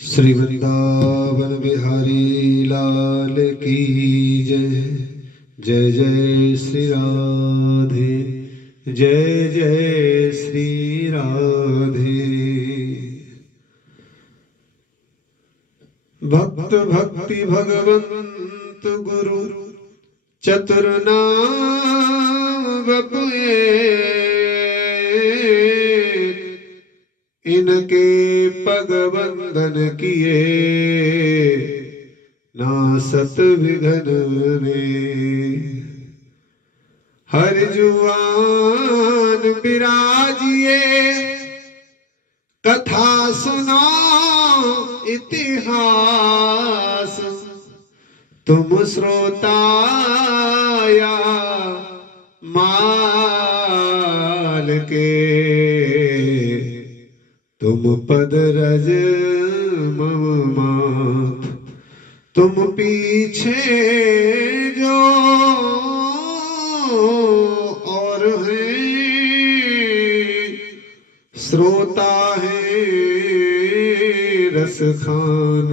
श्री वृंदावन बिहारी लाल की जय। जय जय श्री राधे, जय जय श्री राधे। भक्त भक्ति भगवंत गुरु चतुर नाम बपुए, इनके पग बंधन किए नासत विघन में। हर जुआन विराजिए कथा सुना इतिहास, तुम श्रोता या माल के, तुम पद रज मम मात, तुम पीछे जो और हैं, श्रोता है रस खान,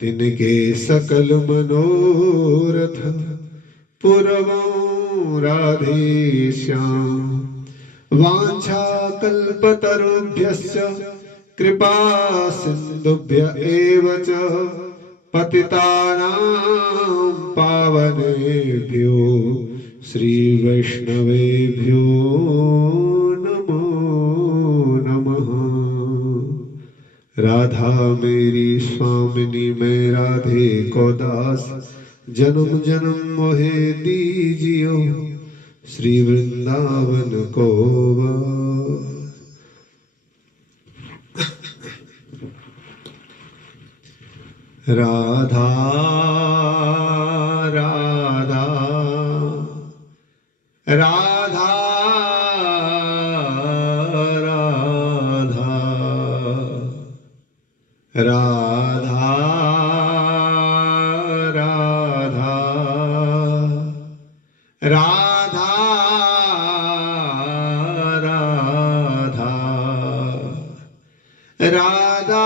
तिनके सकल मनोरथ पूर्वं राधे श्याम। वांछा कल्पतरुभ्यश्च कृपा सिन्धुभ्य एव च पतितानां पावनेभ्यो श्री वैष्णवेभ्यो नमो नमः। राधा मेरी स्वामिनी मैं राधे को दास, जन्म जन्म मोहे दीजियो श्री वृंदावन को वास। राधा राधा राधा राधा राधा राधा राधा राधा राधा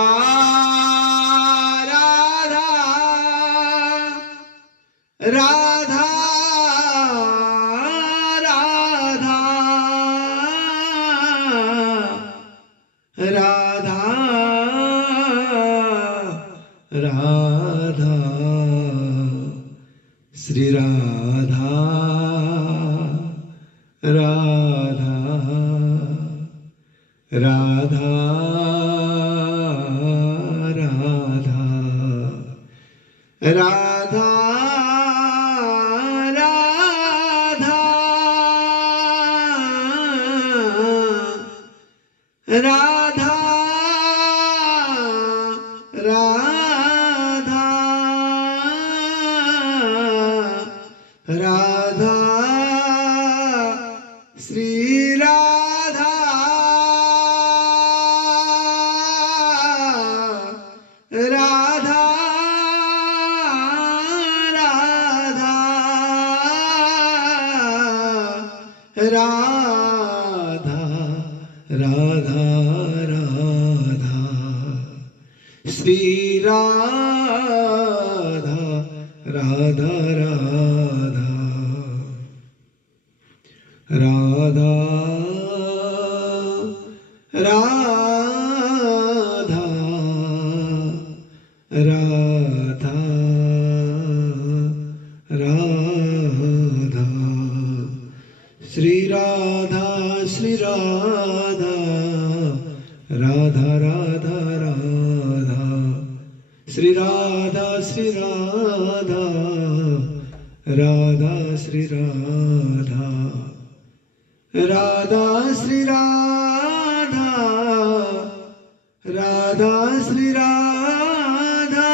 राधा राधा राधा श्री राधा राधा राधा राधा राधा राधा राधा राधा श्री राधा राधा राधा राधा राधा श्री राधा राधा राधा राधा राधा राधा राधा श्री राधा श्री राधा राधा राधा राधा श्री राधा श्री राधा राधा श्री राधा राधा श्री राधा राधा श्री राधा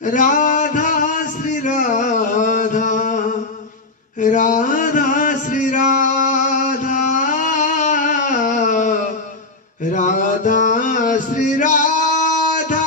राधा श्री राधा राधा श्री राधा राधा श्री राधा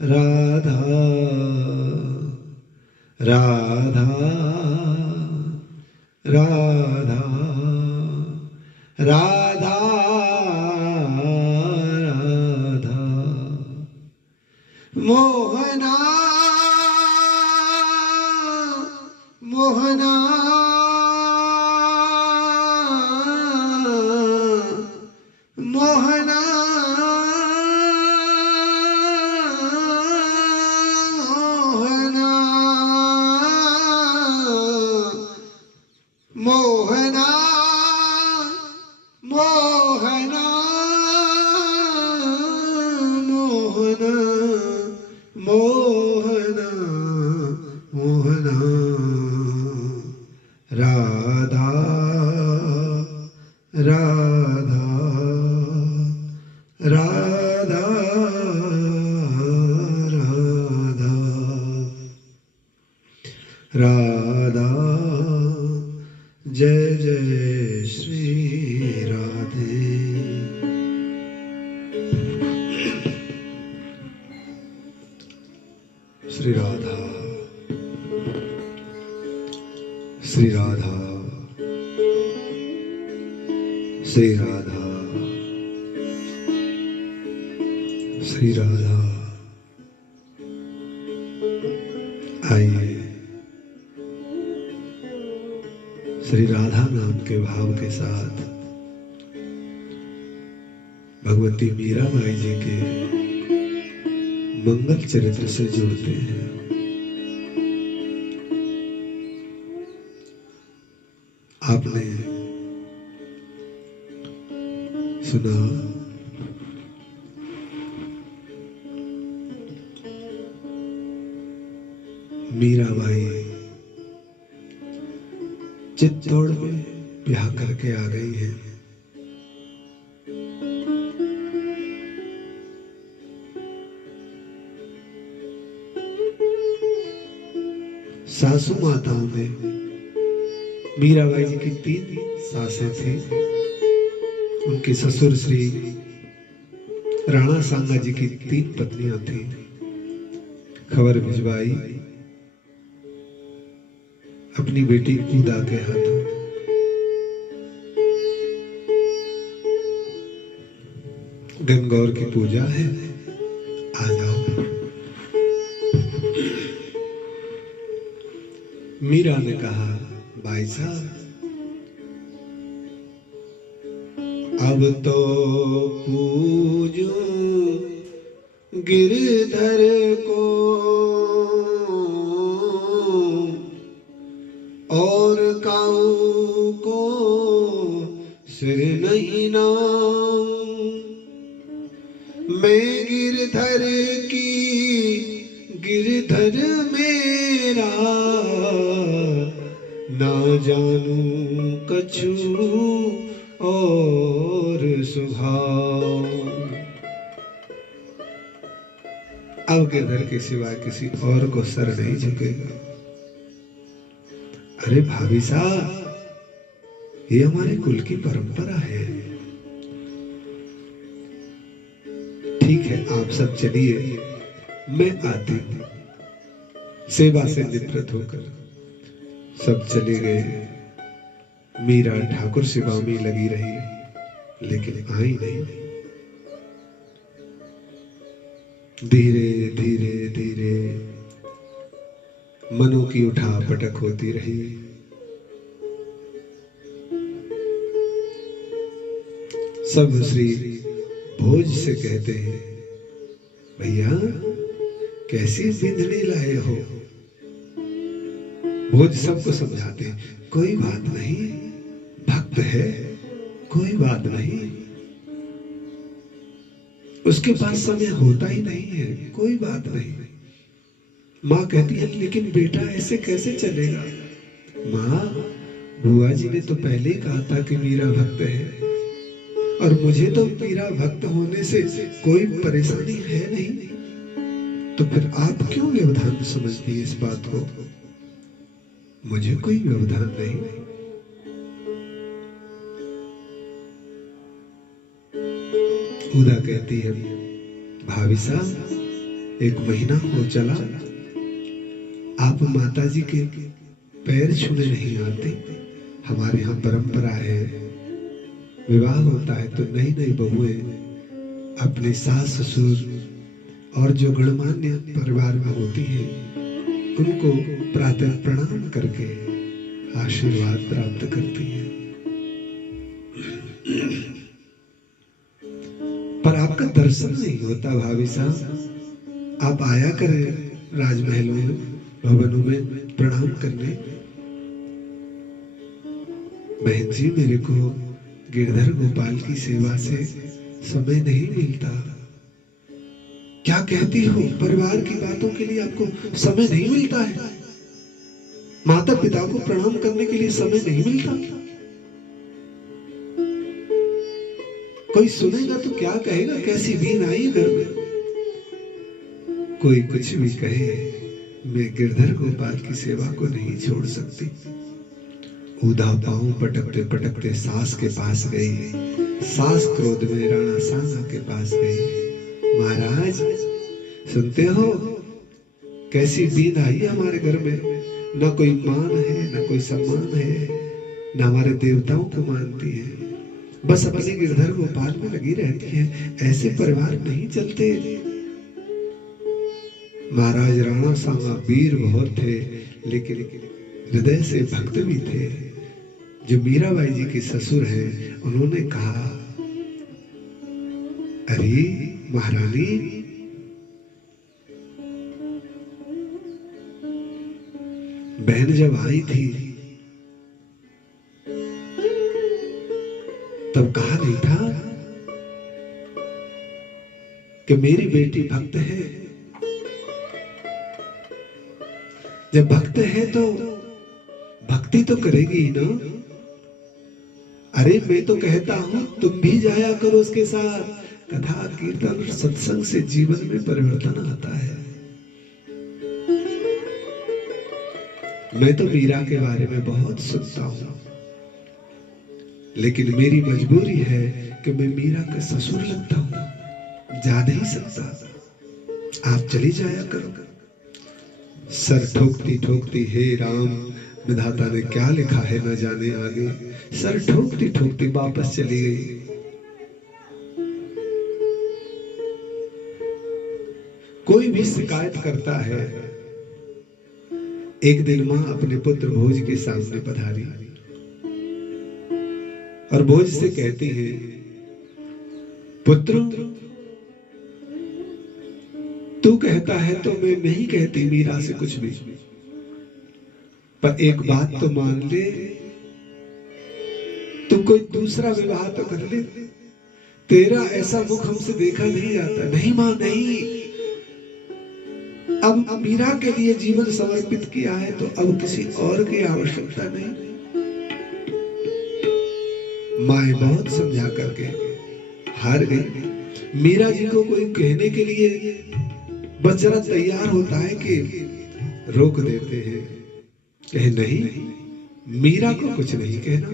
राधा राधा राधा राधा राधा मोहना मोहना मोहना मोहना मोहना मोहना मोहना मोहना राधा राधा राधा राधा राधा जय जय श्री राधे। श्री राधा श्री राधा श्री राधा श्री राधा। आइए श्री राधा नाम के भाव के साथ भगवती मीराबाई जी के मंगल चरित्र से जुड़ते हैं। आपने सुना मीराबाई चित्तौड़ में ब्याह करके आ गई है। सासू माताओं में मीराबाई जी की 3 सासें थी। उनके ससुर श्री राणा सांगा जी की 3 पत्नियां थी। खबर भिजवाई अपनी बेटी कूदा के हाथों। गणगौर की पूजा है, आ जाओ। मीरा ने कहा, भाई साहब अब तो पूजूं गिरधर को और काऊ को सिर नहीं नाऊं। मैं गिरधर की गिरधर मेरा ना जानूं कछु और स्वभाव। अब गिरधर के सिवा किसी और को सर नहीं झुकेगा। अरे भाभी साहब, ये हमारे कुल की परंपरा है। ठीक है, आप सब चलिए, मैं आती हूं। सेवा से निवृत्त होकर सब चले गए। मीरा ठाकुर सेवा में लगी रही, लेकिन आई नहीं। धीरे धीरे धीरे मनों की उठा पटक होती रही। सब श्री भोज से कहते हैं, भैया कैसी बिंदनी लाए हो। भोज सबको समझाते हैं, कोई बात नहीं, भक्त है, कोई बात नहीं, उसके पास समय होता ही नहीं है, कोई बात नहीं। माँ कहती है, लेकिन बेटा ऐसे कैसे चलेगा। माँ, बुआ जी ने तो पहले ही कहा था कि मीरा भक्त है, और मुझे तो मीरा भक्त होने से कोई परेशानी है नहीं, तो फिर आप क्यों व्यवधान समझती है इस बात को। मुझे कोई व्यवधान नहीं। उदा कहती है, भाभी साहब 1 महीना हो चला, आप माता जी के पैर छूने नहीं आते। हमारे यहाँ परंपरा है, विवाह होता है तो नई नई बहुएं अपने सास ससुर और जो गणमान्य परिवार में होती है उनको प्रातः प्रणाम करके आशीर्वाद प्राप्त करती है। पर आपका दर्शन नहीं होता भाभी साहब। आप आया करें राजमहलों में, भवनों में प्रणाम करने। बहन जी, मेरे को गिरधर गोपाल की सेवा से समय नहीं मिलता। क्या कहती हो? परिवार की बातों के लिए आपको समय नहीं मिलता है? माता पिता को प्रणाम करने के लिए समय नहीं मिलता? कोई सुनेगा तो क्या कहेगा? कैसी बीन आई घर में। कोई कुछ भी कहे, मैं गिरधर गोपाल की सेवा को नहीं छोड़ सकती। ऊधा पांव पटकते पटकते सास के पास गई। सास क्रोध में राणा सांगा के पास गई। महाराज सुनते हो, कैसी बीन आई हमारे घर में। न कोई मान है, न कोई सम्मान है, न हमारे देवताओं को मानती है, बस अपने गिरधर गोपाल में लगी रहती है। ऐसे परिवार नहीं चलते। महाराज राणा सांगा वीर बहुत थे, लेकिन हृदय से भक्त भी थे। जो मीराबाई जी के ससुर हैं, उन्होंने कहा, अरे महारानी, बहन जब आई थी तब कहा नहीं था कि मेरी बेटी भक्त है। जब भक्त है तो भक्ति तो करेगी ही ना। अरे मैं तो कहता हूं तुम भी जाया करो उसके साथ। कथा कीर्तन सत्संग से जीवन में परिवर्तन आता है। मैं तो मीरा के बारे में बहुत सुनता हूं, लेकिन मेरी मजबूरी है कि मैं मीरा का ससुर लगता हूं, जा नहीं सकता। आप चली जाया करो। सर ठोकती ठोकती, हे राम, विधाता ने क्या लिखा है न जाने आगे। सर ठोकती ठोकती वापस चली गई। कोई भी शिकायत करता है। एक दिन मां अपने पुत्र भोज के सामने पधारी और भोज से कहती है, पुत्र तू कहता है तो मैं नहीं कहती मीरा से कुछ भी, पर एक बात तो मान ले, तू कोई दूसरा विवाह तो कर ले। तेरा ऐसा मुख हमसे देखा नहीं जाता। नहीं मां, नहीं। अब मीरा के लिए जीवन समर्पित किया है तो अब किसी और की आवश्यकता नहीं। माए बहुत समझा करके हार गई। मीरा जी को कोई कहने के लिए बस जरा तैयार होता है कि रोक देते हैं, कहे नहीं, मीरा को कुछ नहीं कहना।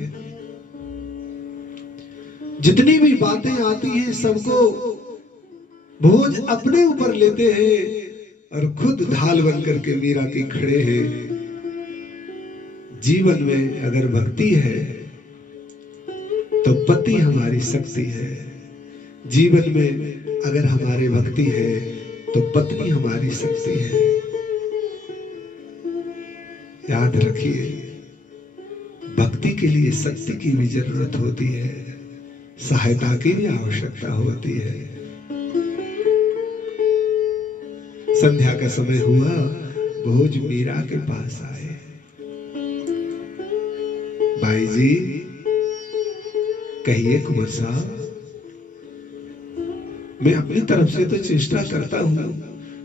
जितनी भी बातें आती हैं सबको भोज अपने ऊपर लेते हैं और खुद ढाल बन करके मीरा के खड़े हैं। जीवन में अगर भक्ति है तो पति हमारी शक्ति है। जीवन में अगर हमारी भक्ति है तो पत्नी हमारी शक्ति है। याद रखिए, भक्ति के लिए शक्ति की भी जरूरत होती है, सहायता की भी आवश्यकता होती है। संध्या का समय हुआ, भोज मीरा के पास आए। भाई जी, कहिए कुंवर साहब। मैं अपनी तरफ से तो चेष्टा करता हूं,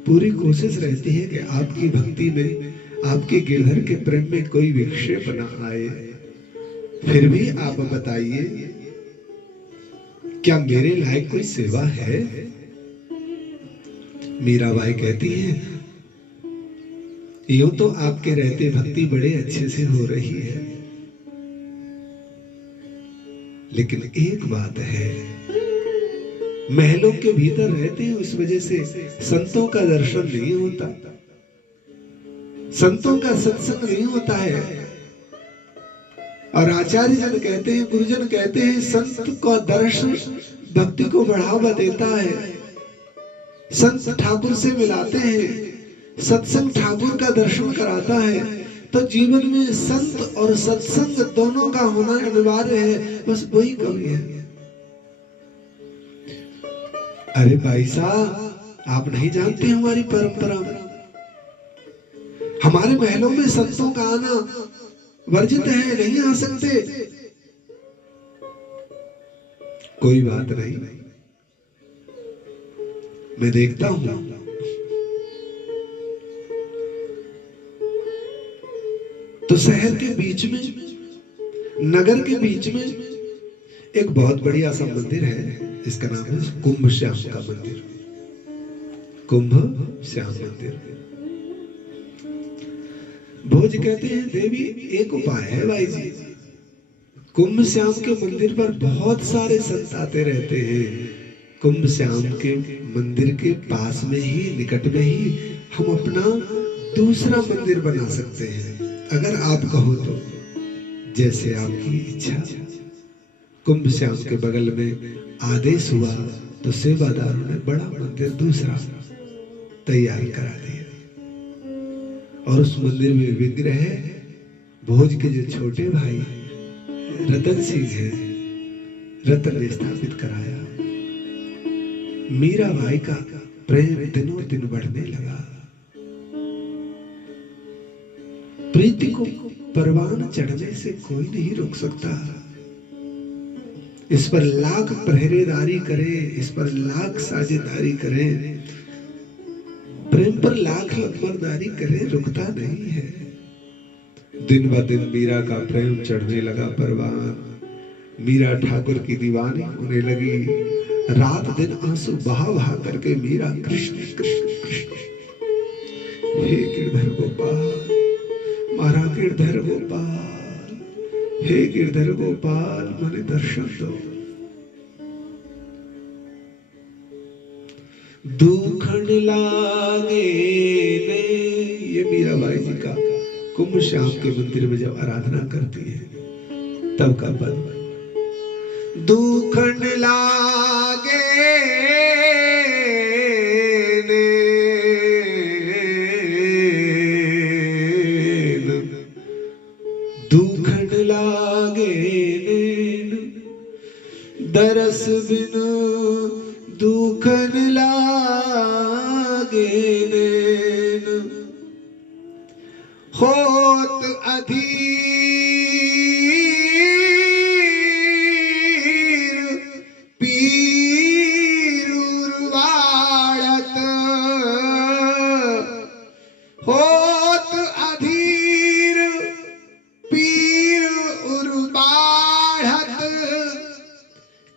पूरी कोशिश रहती है कि आपकी भक्ति में, आपके गिरधर के प्रेम में कोई विक्षेप न आए। फिर भी आप बताइए, क्या मेरे लायक कोई सेवा है? मीराबाई कहती है, यूं तो आपके रहते भक्ति बड़े अच्छे से हो रही है, लेकिन एक बात है, महलों के भीतर रहते हैं, उस वजह से संतों का दर्शन नहीं होता, संतों का सत्संग नहीं होता है। और आचार्य जन कहते हैं, गुरुजन कहते हैं, संत का दर्शन भक्ति को बढ़ावा देता है। संत ठाकुर से मिलाते हैं, सत्संग ठाकुर का दर्शन कराता है। तो जीवन में संत और सत्संग दोनों का होना अनिवार्य है, बस वही कमी है। अरे भाई साहब, आप नहीं जानते हमारी परंपरा में, हमारे महलों में संतों का आना वर्जित है, नहीं आ सकते। कोई बात नहीं, मैं देखता हूं तो शहर के बीच में, नगर के बीच में एक बहुत बढ़िया सा मंदिर है, इसका नाम है कुंभ श्याम का मंदिर। कुंभ श्याम मंदिर। भोज कहते हैं देवी एक उपाय है भाई जी। कुंभ श्याम के मंदिर पर बहुत सारे संत आते रहते हैं। कुंभ श्याम के मंदिर के पास में ही, निकट में ही हम अपना दूसरा मंदिर बना सकते हैं, अगर आप कहो तो, जैसे आपकी इच्छा। कुंभ श्याम के बगल में आदेश हुआ तो सेवादारों ने बड़ा मंदिर दूसरा तैयार करा दिया, और उस मंदिर में विग्रह भोज के जो छोटे भाई रतन सिंह है, रतन ने स्थापित कराया। मीरा भाई का प्रेम दिनों दिन बढ़ने लगा। प्रीति को परवान चढ़ने से कोई नहीं रोक सकता। इस पर लाख पहरेदारी करे, इस पर लाख साझेदारी करे, प्रेम पर लाख लकमरदारी करे, रुकता नहीं है। दिन ब दिन मीरा का प्रेम चढ़ने लगा परवान। मीरा ठाकुर की दीवानी होने लगी। रात दिन आंसू बहा बहा करके मीरा कृष्ण कृष्ण कृष्ण, हे गिरधर गोपाल, मारा गिरधर गोपाल, हे गिरधर गोपाल, मने दर्शन दो। दुखन लागे ने, ये मीरा बाई जी का कुंभ श्याम के मंदिर में जब आराधना करती है तब का पद। दुखन लागे ने, दुखन लागे ने, दरस बिनु दुखन लागे नैन, होत अधीर पीर उर्वाड़त, होत अधीर पीर उर्वाड़त,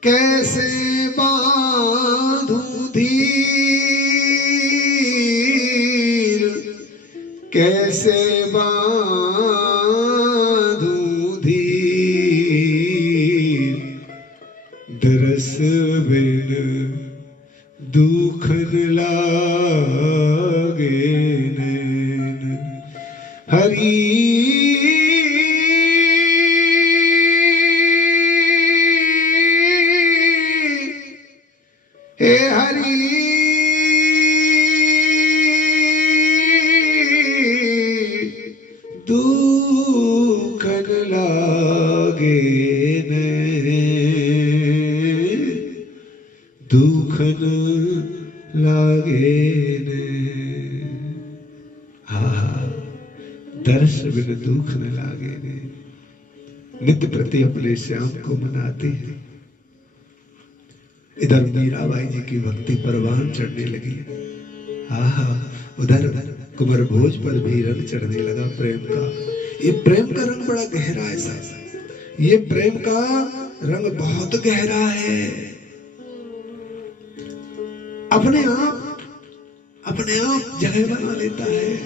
कैसे कैसे बांधूं धीर, दरस बिन दुखन लागे नैन। हरि हे हरि, दुखन लागे नैन, दुखन लागे नैन। हाँ, दर्श बिन दुख न लागे नैन। नित्य प्रति अपने श्याम को मनाते हैं। इधर मीराबाई जी की भक्ति परवान चढ़ने लगी। हाँ, उधर कुंवर भोज पर भी रंग चढ़ने लगा प्रेम का। ये प्रेम का रंग बड़ा गहरा है साहब, ये प्रेम का रंग बहुत गहरा है। अपने आप जगह बना लेता है।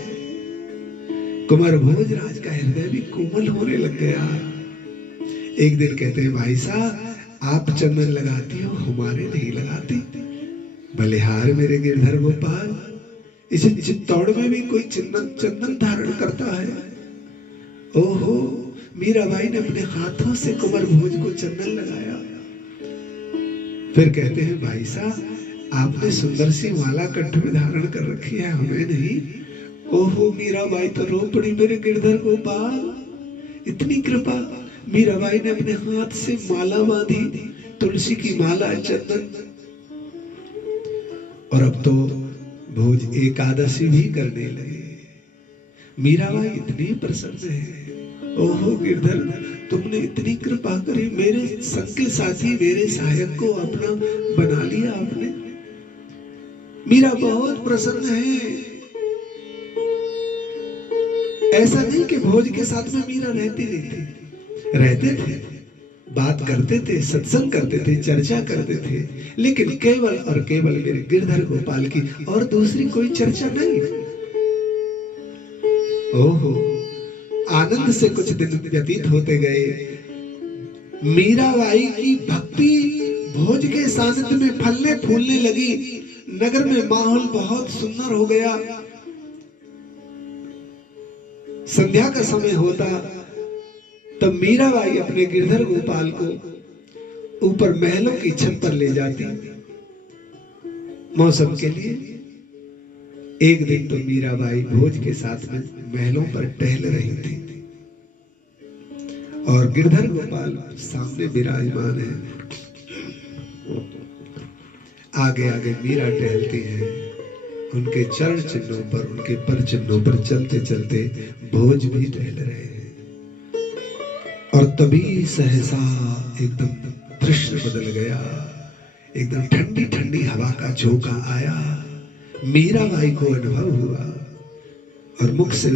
कुंवर भोजराज का हृदय भी कोमल होने लग गया। एक दिन कहते हैं, भाई साहब आप चंदन लगाती हो, हमारे नहीं लगाती। बलिहार मेरे गिरधर गोपाल, इसे चित्तौड़ में भी कोई चंदन धारण करता है। ओहो, मीराबाई ने अपने हाथों से कुंवर भोज को चंदन लगाया। फिर कहते हैं भाई साहब आपने सुंदर सी माला कंठ में धारण कर रखी है, हमें नहीं। ओहो, मीराबाई तो रो पड़ी मेरे गिरधर गोपाल, इतनी कृपा। मीराबाई ने अपने हाथ से माला बांधी, तुलसी की माला, चंदन। और अब तो भोज एकादशी भी करने लगे। मीराबाई इतनी प्रसन्न है। ओहो गिरधर, तुमने इतनी कृपा करी, मेरे संग के साथी, मेरे सहायक को अपना बना लिया आपने। मीरा बहुत प्रसन्न है। ऐसा नहीं कि भोज के साथ में मीरा रहती नहीं थी, रहते थे, बात करते थे, सत्संग करते थे, चर्चा करते थे, लेकिन केवल और केवल मेरे गिरधर गोपाल की, और दूसरी कोई चर्चा नहीं। ओहो, आनंद से कुछ दिन व्यतीत होते गए। मीराबाई की भक्ति भोज के सानिध्य में फलने फूलने लगी। नगर में माहौल बहुत सुंदर हो गया। संध्या का समय होता तब मीराबाई अपने गिरधर गोपाल को ऊपर महलों की छत पर ले जाती मौसम के लिए। एक दिन तो मीराबाई भोज के साथ में महलों पर टहल रही थी और गिरधर गोपाल सामने विराजमान है। आगे आगे मीरा टहलती है, उनके चरण चिन्हों पर, उनके पर चिन्हों पर चलते चलते भोज भी टहल रहे हैं। और तभी सहसा एकदम दृश्य बदल गया। एकदम ठंडी ठंडी हवा का झोंका आया। मीराबाई को अनुभव हुआ और मुख से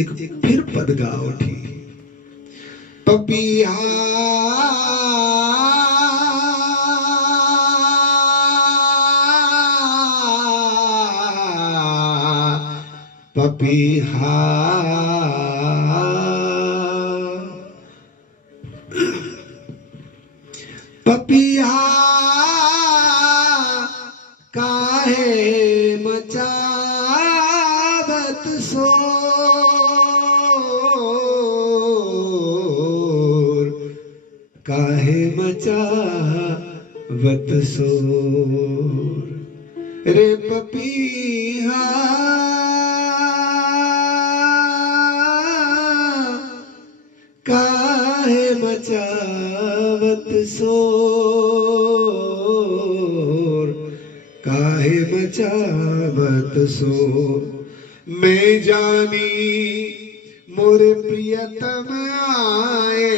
एक फिर पद गा उठी, पपिया पपिहा पपिया काहे मचावत शोर, काहे मचावत शोर रे पपिया काहे मचावत शोर, काहे मचावत शोर। मैं जानी मोरे प्रियतम आए,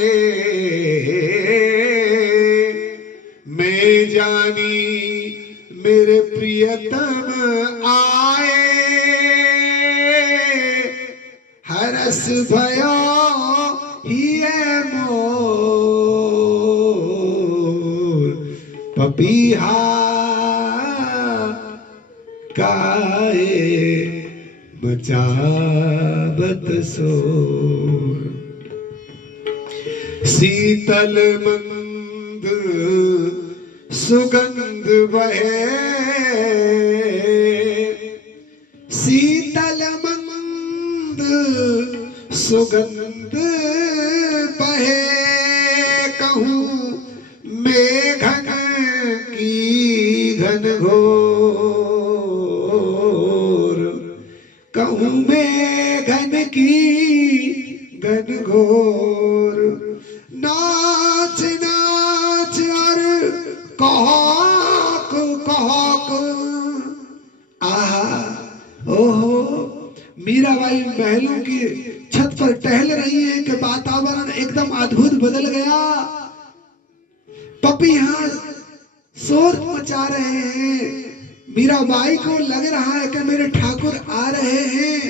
मैं जानी मेरे प्रियतम आए, हरस भयो हिये मोर, पपीहा काहे मचावत शोर। शीतल मंद सुगंध बहे, शीतल मंद सुगंध बहे, कहूँ मेघन की घनघोर, कहूँ मेघन की घनघोर। नाच नाच और कहक कहक, आहा ओहो। मीराबाई महलों की छत पर टहल रही है कि वातावरण एकदम अद्भुत बदल गया। पपिया शोर मचा रहे हैं। मीराबाई को लग रहा है कि मेरे ठाकुर आ रहे हैं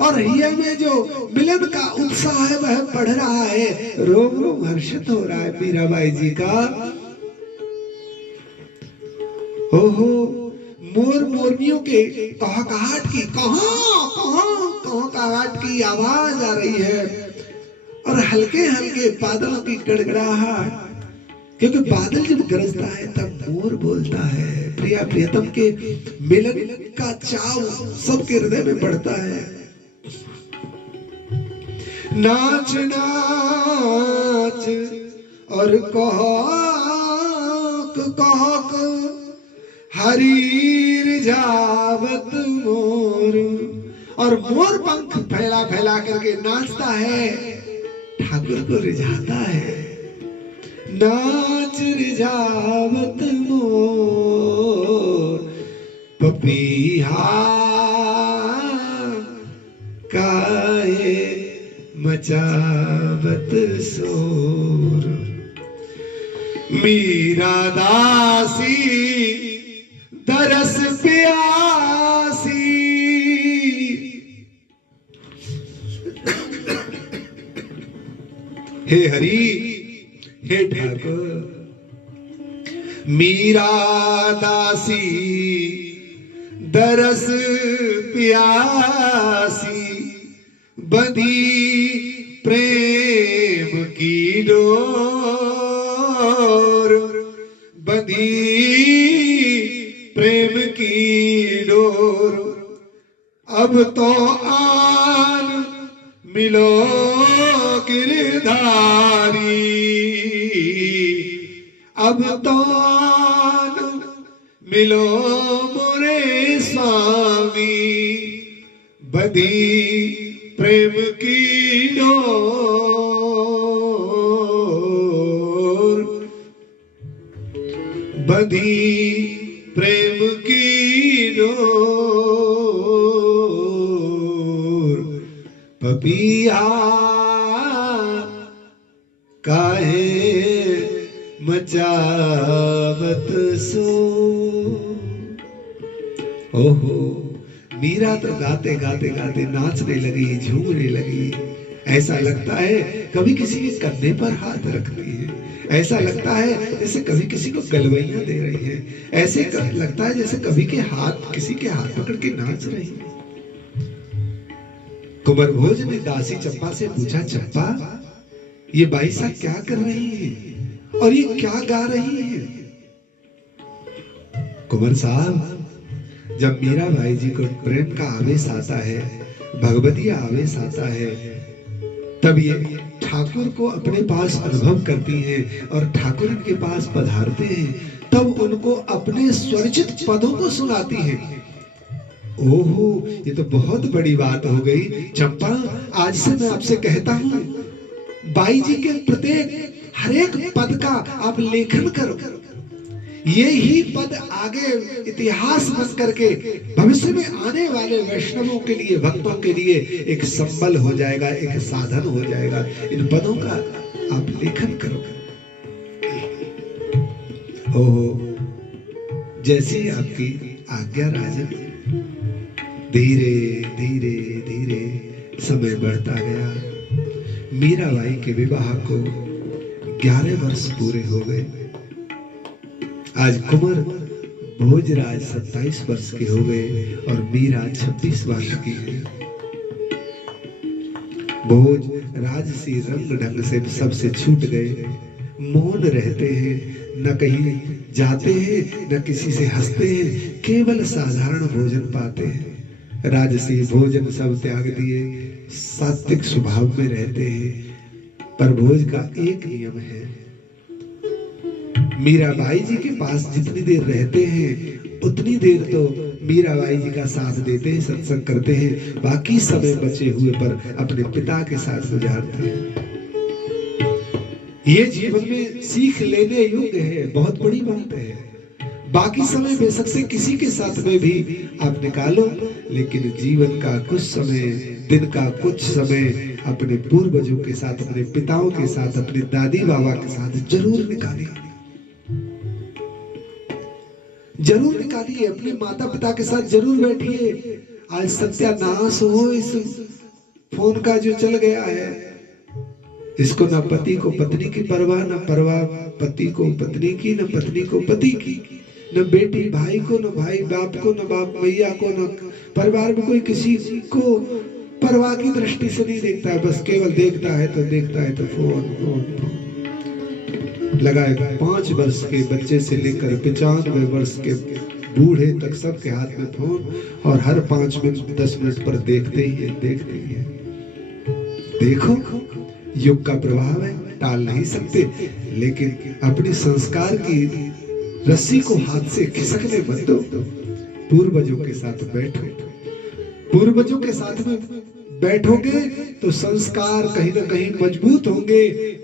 और हृदय में जो मिलन का उत्साह है वह बढ़ रहा है। रोम रोम हर्षित हो रहा है मीराबाई जी का। ओहो, मोर मोरनियों के कहाकहाट की कहाकहाट की आवाज आ रही है और हल्के हल्के बादलों की गड़गड़ाहट। क्योंकि बादल जब गरजता है तब मोर बोलता है। प्रिया प्रियतम के मिलन का चाव सबके हृदय में बढ़ता है। नाच नाच और कहक कहक हरीर जावत मोर, और मोर पंख फैला फैला करके नाचता है, ठाकुर को रिझाता है। नाच रिझावत मोर पपीहा काहे मचावत शोर। मीरा दासी दरस प्यासी, हे हरि हे ठाकुर। मीरा दासी दरस प्यासी, बंधी प्रेम की डोर, बंधी प्रेम की डोर। अब तो आन मिलो गिरधारी, अब तो आन मिलो मोरे स्वामी, बंधी प्रेम की डोर, बंधी प्रेम की डोर। पपिया काहे मचावत सो। ओहो, मीरा तो गाते गाते गाते नाचने लगी, झूमने लगी। ऐसा लगता है कभी किसी के कंधे पर हाथ रख रही है, ऐसा लगता है जैसे कभी किसी को गलवैया दे रही है, ऐसे लगता है जैसे कभी के हाथ किसी के हाथ पकड़ के नाच रही है। कुंवर भोज ने दासी चंपा से पूछा, चंपा ये बाई साहब क्या कर रही है और ये क्या गा रही है? कुंवर साहब, जब मीराबाई जी को प्रेम का आवेश आता है, भगवती आवेश आता है, तब ये ठाकुर को अपने पास अनुभव करती हैं और ठाकुर इनके पास पधारते हैं, तब उनको अपने स्वरचित पदों को सुनाती हैं। ओहो, ये तो बहुत बड़ी बात हो गई। चंपा, आज से मैं आपसे कहता हूँ, बाई जी के प्रत्येक हर एक पद का आप लेखन करो। ये ही पद आगे इतिहास बन करके भविष्य में आने वाले वैष्णवों के लिए, भक्तों के लिए एक संबल हो जाएगा, एक साधन हो जाएगा। इन पदों का आप लेखन करो। ओहो, जैसी आपकी आज्ञा राजन। धीरे धीरे धीरे समय बढ़ता गया। मीराबाई के विवाह को 11 वर्ष पूरे हो गए। आज कुंवर भोजराज 27 वर्ष के हो गए और मीरा 26 वर्ष की है। भोज राजसी रंग ढंग से सबसे छूट गए, मौन रहते हैं, न कहीं जाते हैं, न किसी से हंसते हैं, केवल साधारण भोजन पाते हैं। राजसी भोजन सब त्याग दिए, सात्विक स्वभाव में रहते हैं। पर भोज का एक नियम है, मीराबाई जी के पास जितनी देर रहते हैं उतनी देर तो मीराबाई जी का साथ देते हैं, सत्संग करते हैं, बाकी समय बचे हुए पर अपने पिता के साथ गुजारते हैं। ये जीवन में सीख लेने योग्य है, बहुत बड़ी बात है। बाकी समय बेशक से किसी के साथ में भी आप निकालो, लेकिन जीवन का कुछ समय, दिन का कुछ समय अपने पूर्वजों के साथ, अपने पिताओं के साथ, अपने दादी बाबा के साथ जरूर निकालिए, जरूर निकालिए। अपने माता पिता के साथ जरूर बैठिए। आज सत्यानाश हो इस फोन का जो चल गया है, इसको ना पति को पत्नी की परवाह, ना परवाह पति को पत्नी की, ना पत्नी को पति की, न बेटी भाई को, न भाई बाप को, न बाप मैया को, न परिवार में कोई किसी को परवाह की दृष्टि से नहीं देखता है। बस केवल देखता है तो फोन फोन फोन। लगाए 5 वर्ष के बच्चे से लेकर 95 वर्ष के बूढ़े तक सबके हाथ में फोन, और हर 5 मिनट 10 मिनट पर देखते ही है। देखो, युग का प्रभाव है, टाल नहीं सकते, लेकिन अपने संस्कार की रस्सी को हाथ से खिसकने मत दो। पूर्वजों के साथ बैठो, पूर्वजों के साथ में बैठोगे तो संस्कार कहीं ना कहीं मजबूत होंगे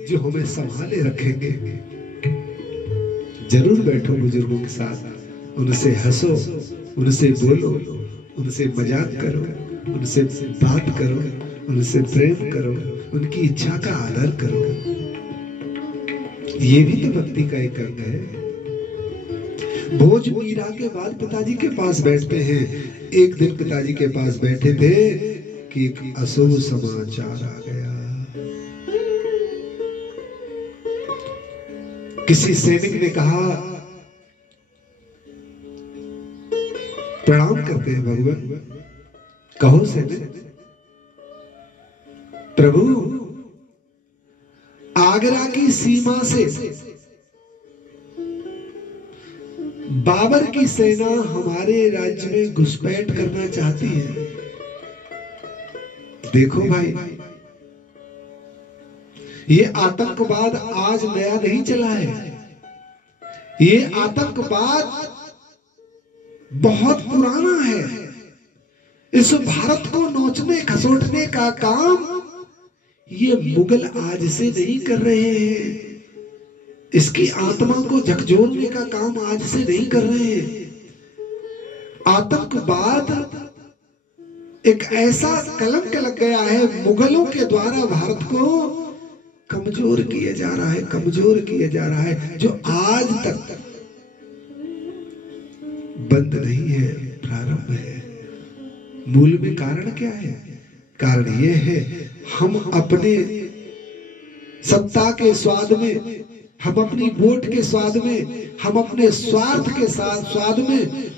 जो हमें संभाले रखेंगे। जरूर बैठो बुजुर्गों के साथ, उनसे हंसो, उनसे बोलो, उनसे मजाक करो, उनसे बात करो, उनसे प्रेम करो, उनकी इच्छा का आदर करो। ये भी तो भक्ति का एक अंग है। भोज मीरा के बाद पिताजी के पास बैठते हैं। एक दिन पिताजी के पास बैठे थे कि एक अशुभ समाचार आ गया। किसी सैनिक ने कहा, प्रणाम करते हैं भगवान। कहो सैनिक। प्रभु, आगरा की सीमा से बाबर की सेना हमारे राज्य में घुसपैठ करना चाहती है। देखो भाई, ये आतंकवाद आज नया नहीं चला है। ये आतंकवाद बहुत पुराना है। इस भारत को नोचने खसोटने का काम ये मुगल आज से नहीं कर रहे हैं। इसकी आत्मा को झकझोरने का काम आज से नहीं कर रहे हैं। आतंकवाद एक ऐसा कलंक लग गया है, मुगलों के द्वारा भारत को कमजोर किया जा रहा है, कमजोर किया जा रहा है, जो आज तक बंद नहीं है, प्रारंभ है। मूल में कारण क्या है? कारण यह है, हम अपने सत्ता के स्वाद में, हम अपनी वोट के स्वाद में, हम अपने स्वार्थ के साथ स्वाद में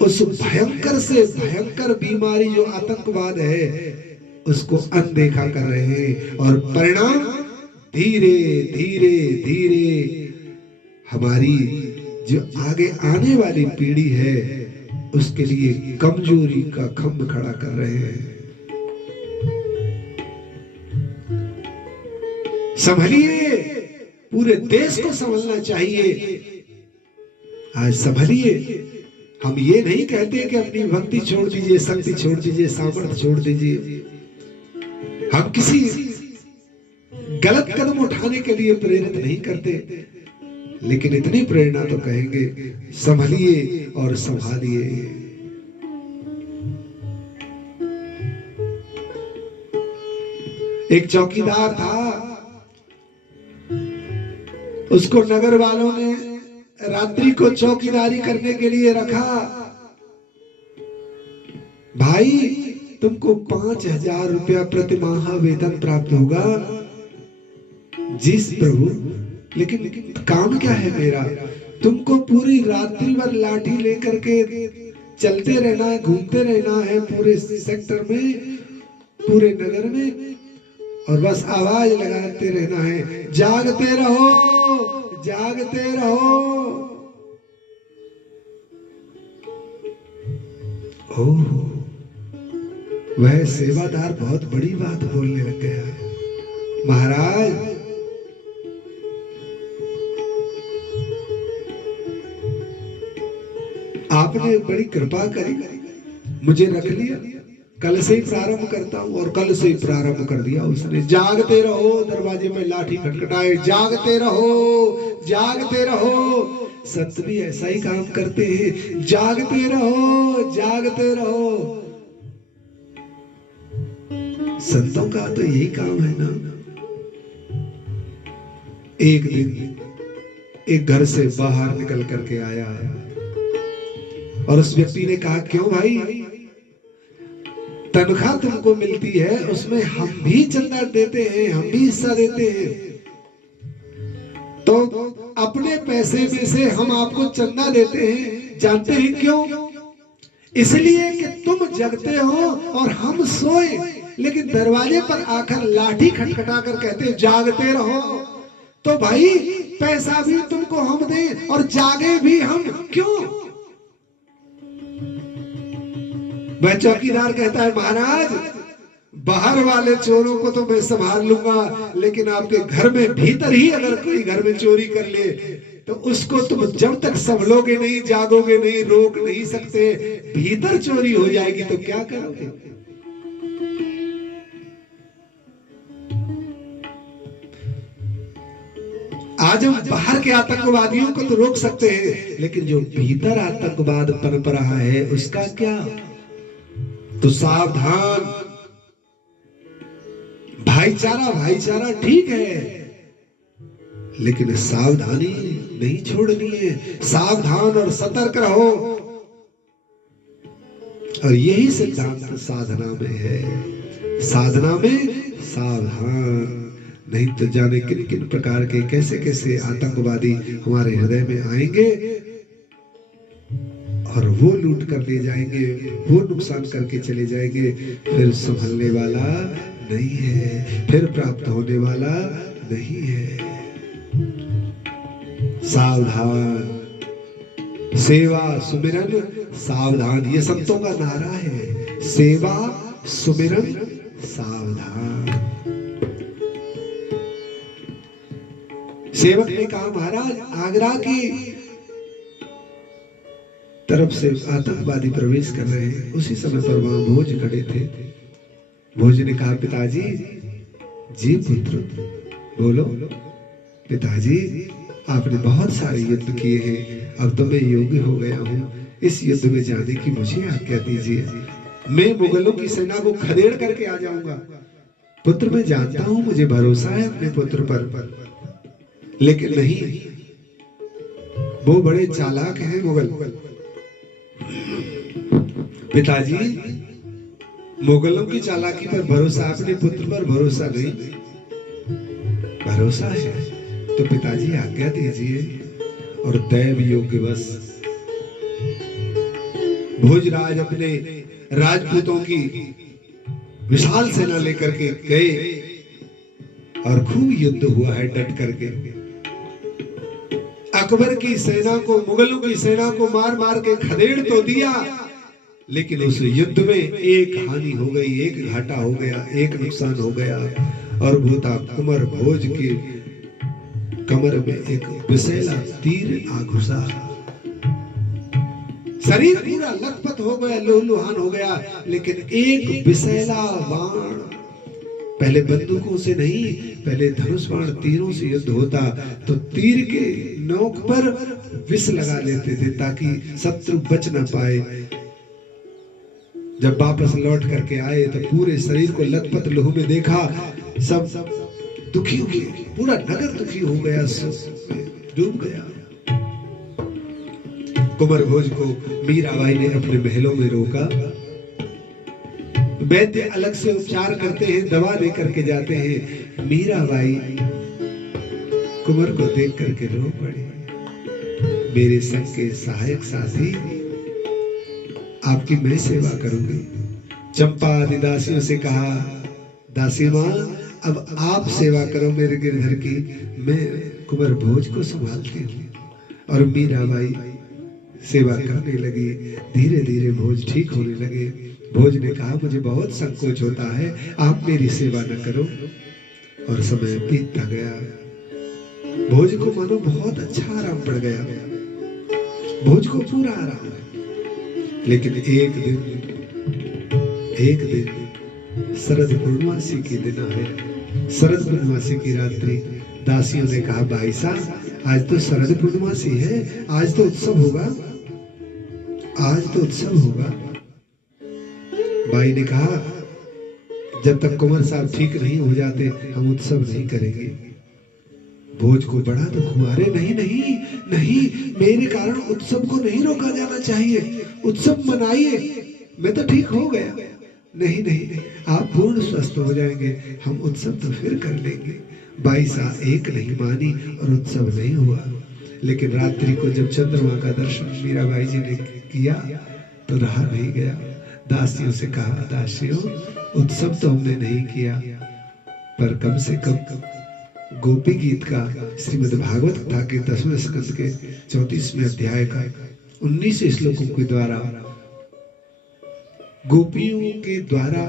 उस भयंकर से भयंकर बीमारी जो आतंकवाद है उसको अनदेखा कर रहे हैं। और परिणाम धीरे धीरे धीरे हमारी जो आगे आने वाली पीढ़ी है उसके लिए कमजोरी का खंभ खड़ा कर रहे हैं। संभलिए, पूरे देश को संभलना चाहिए। आज संभलिए। हम ये नहीं कहते कि अपनी भक्ति छोड़ दीजिए, शक्ति छोड़ दीजिए, सामर्थ्य छोड़ दीजिए। हम किसी गलत कदम उठाने के लिए प्रेरित नहीं करते, लेकिन इतनी प्रेरणा तो कहेंगे, संभलिए और संभालिए। एक चौकीदार था, उसको नगर वालों ने रात्रि को चौकीदारी करने के लिए रखा। भाई, तुमको 5,000 रुपया प्रति माह वेतन प्राप्त होगा। जी प्रभु, लेकिन काम क्या है मेरा? तुमको पूरी रात्रि भर लाठी लेकर के चलते रहना है, घूमते रहना है पूरे सेक्टर में, पूरे नगर में, और बस आवाज लगाते रहना है, जागते रहो, जागते रहो। ओह, वह सेवादार बहुत बड़ी बात बोलने लग गया। महाराज, आपने बड़ी कृपा करी, मुझे रख लिया। कल से ही प्रारंभ करता हूं, और कल से ही प्रारंभ कर दिया उसने। जागते रहो, दरवाजे में लाठी खटखटाए, जागते रहो, जागते रहो। संत भी ऐसा ही काम करते हैं, जागते रहो, जागते रहो। संतों का तो यही काम है ना। एक दिन एक घर से बाहर निकल करके आया, और उस व्यक्ति ने कहा, क्यों भाई, तनख्वाह तुमको मिलती है, उसमें हम भी चंदा देते हैं, हम भी हिस्सा देते हैं, तो अपने पैसे में से हम आपको चंदा देते हैं। जानते हैं क्यों? इसलिए कि तुम जगते हो और हम सोए, लेकिन दरवाजे पर आकर लाठी खटखटा कर कहते जागते रहो। तो भाई पैसा भी तुमको हम दें और जागे भी हम, क्यों? वह चौकीदार कहता है महाराज, बाहर वाले चोरों को तो मैं संभाल लूंगा, लेकिन आपके घर में भीतर ही अगर कोई घर में चोरी कर ले तो उसको तुम जब तक संभलोगे नहीं, जागोगे नहीं, रोक नहीं सकते। भीतर चोरी हो जाएगी तो क्या करोगे? आज हम बाहर के आतंकवादियों को तो रोक सकते हैं, लेकिन जो भीतर आतंकवाद पनप रहा है उसका क्या? तो सावधान। भाईचारा भाईचारा ठीक है, लेकिन सावधानी नहीं छोड़नी है। सावधान और सतर्क रहो, और यही सिद्धांत साधना में है। साधना में सावधान, नहीं तो जाने किन किन प्रकार के कैसे कैसे आतंकवादी हमारे हृदय में आएंगे और वो लूट कर ले जाएंगे, वो नुकसान करके चले जाएंगे। फिर संभलने वाला नहीं है, फिर प्राप्त होने वाला नहीं है। सावधान, सेवा सुमिरन सावधान, ये संतों का नारा है। सेवा सुमिरन सावधान। सेवक ने कहा महाराज, आगरा की तरफ से आतंकवादी प्रवेश कर रहे हैं। उसी समय पर वहां भोज खड़े थे। भोज ने कहा पिताजी। जी पुत्र बोलो। पिताजी, आपने बहुत सारे युद्ध किए हैं, अब तो मैं योग्य हो गया हूँ, इस युद्ध में जाने की मुझे आज्ञा दीजिए। मैं मुगलों की सेना को खदेड़ करके आ जाऊंगा। पुत्र मैं जानता हूँ, मुझे भरोसा है अपने पुत्र पर, लेकिन नहीं, वो बड़े चालाक हैं मुगल। पिताजी, मुगलों की चालाकी पर भरोसा, अपने पुत्र पर भरोसा नहीं। भरोसा है तो पिताजी आज्ञा दीजिए। और दैव योग्य बस भोजराज अपने राजपूतों की विशाल सेना लेकर के गए और खूब युद्ध हुआ है डट करके। अकबर की सेना को, मुगलों की सेना को मार मार के खदेड़ तो दिया, लेकिन उस युद्ध में एक हानि हो गई, एक घाटा हो गया, एक नुकसान हो गया, और वो था कुंवर भोज के कमर में एक विषैला तीर आ घुसा। शरीर पूरा लथपथ हो गया, लहूलुहान हो गया, लेकिन एक विषैला बाण, पहले बंदूकों से नहीं, पहले धनुष बाण तीरों से युद्ध होता तो तीर के नोक पर विष लगा लेते थे ताकि शत्रु बच ना पाए। जब वापस लौट करके आए तो पूरे शरीर को लथपथ लहू में देखा, सब दुखी हुए, पूरा नगर दुखी हो गया, डूब गया। कुंवर भोज को मीराबाई ने अपने महलों में रोका। वैद्य अलग से उपचार करते हैं, दवा लेकर के जाते हैं। मीराबाई कुंवर को देख करके रो पड़ी। मेरे संग के सहायक साथी, आपकी मैं सेवा करूंगी। चंपा आदि दासियों से कहा, दासी मां अब आप सेवा करो मेरे गिरधर की, मैं कुंवर भोज को संभालती हूँ। और मीराबाई सेवा करने लगी। धीरे धीरे भोज ठीक होने लगे। भोज ने कहा, मुझे बहुत संकोच होता है, आप मेरी सेवा न करो। और समय बीतता गया। भोज को मानो बहुत अच्छा आराम पड़ गया, भोज को पूरा आराम। लेकिन एक दिन शरद पूर्णिमासी की दिन है। शरद पूर्णिमासी की रात्रि दासियों ने कहा, भाई साहब आज तो शरद पूर्णिमासी है, आज तो उत्सव होगा, आज तो उत्सव होगा। भाई ने कहा, जब तक कुंवर साहब ठीक नहीं हो जाते हम उत्सव नहीं करेंगे। भोज को बड़ा दुख हुआ। अरे नहीं नहीं नहीं, मेरे कारण उत्सव को नहीं रोका जाना चाहिए, उत्सव मनाइए, मैं तो ठीक हो गया। नहीं नहीं, आप पूर्ण स्वस्थ हो जाएंगे, हम उत्सव तो फिर कर लेंगे। बाई साहब एक नहीं मानी और उत्सव नहीं हुआ। लेकिन रात्रि को जब चंद्रमा का दर्शन मीराबाई जी ने किया तो रहा नहीं गया। दासियों से कहा, दासियों उत्सव तो हमने नहीं किया, पर कम से कम गोपी गीत का श्रीमद् भागवत कथा के 10वें स्कंद के 34वें अध्याय का 19 श्लोकों के द्वारा गोपियों के द्वारा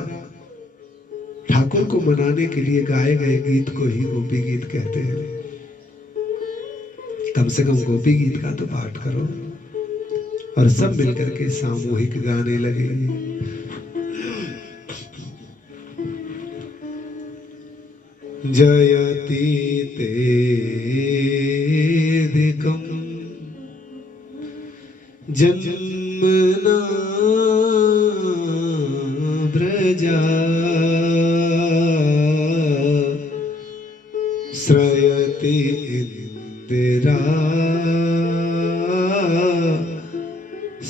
ठाकुर को मनाने के लिए गाए गए गीत को ही गोपी गीत कहते हैं। कम से कम गोपी गीत का तो पाठ करो। और सब मिलकर के सामूहिक गाने लगे। जयति तेदिकं जन्मना व्रजा श्रयति इंदिरा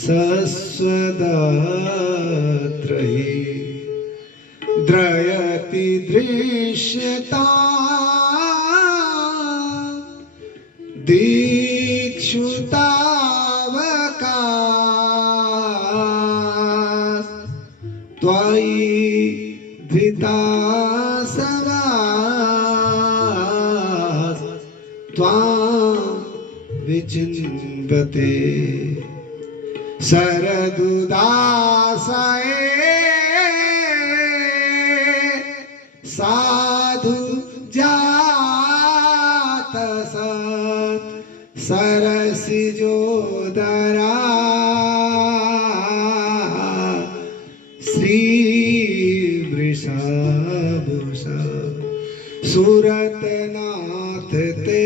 सस्वदात्रहि द्रयति दृश्यता दीक्षुतावकाश त्वयि धृता सवास त्वां विचिन्वते शरदुदासये साधु जात सत सरसिजोदरा श्री वृषभूषा सुरतनाथ ते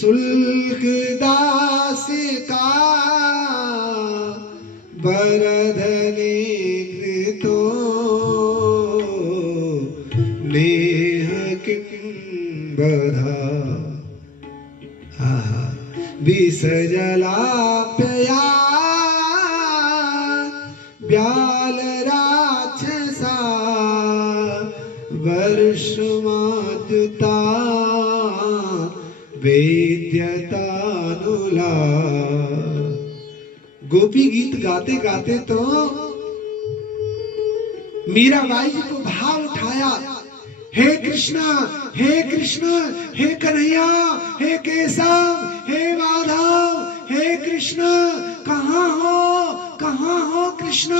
शुल्कदासिका वरधने कृतो नेह किंबधा विसजलाप्यया ब्याल राक्षसा वर्षमाद्युता वेद्यतानुला। गोपी गीत गाते गाते तो मीराबाई जी को भाव उठाया। हे कृष्णा, हे कृष्ण, हे कन्हैया, हे केशव, हे माधव, हे कृष्ण, कहाँ हो कृष्ण,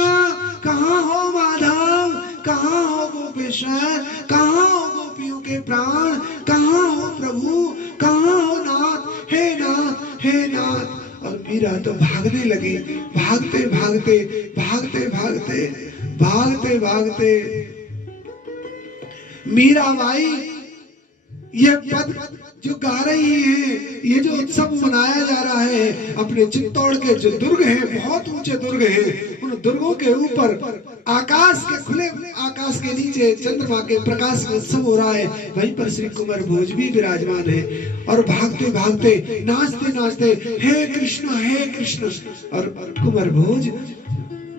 कहाँ हो माधव, कहाँ हो गोपेश्वर, कहाँ हो गोपियों के प्राण, कहाँ हो प्रभु, कहाँ हो नाथ, हे नाथ, हे नाथ। और मीरा तो भागने लगी, भागते भागते भागते भागते भागते भागते मीराबाई ये पद जो गा रही है, ये जो उत्सव मनाया जा रहा है, अपने चित्तौड़ के जो दुर्ग हैं, बहुत ऊंचे दुर्ग हैं, उन दुर्गों के ऊपर आकाश के खुले आकाश के नीचे चंद्रमा के प्रकाश में उत्सव हो रहा है। वहीं पर श्री कुंवर भोज भी विराजमान है और भागते भागते नाचते नाचते हे कृष्ण, हे कृष्ण। और कुंवर भोज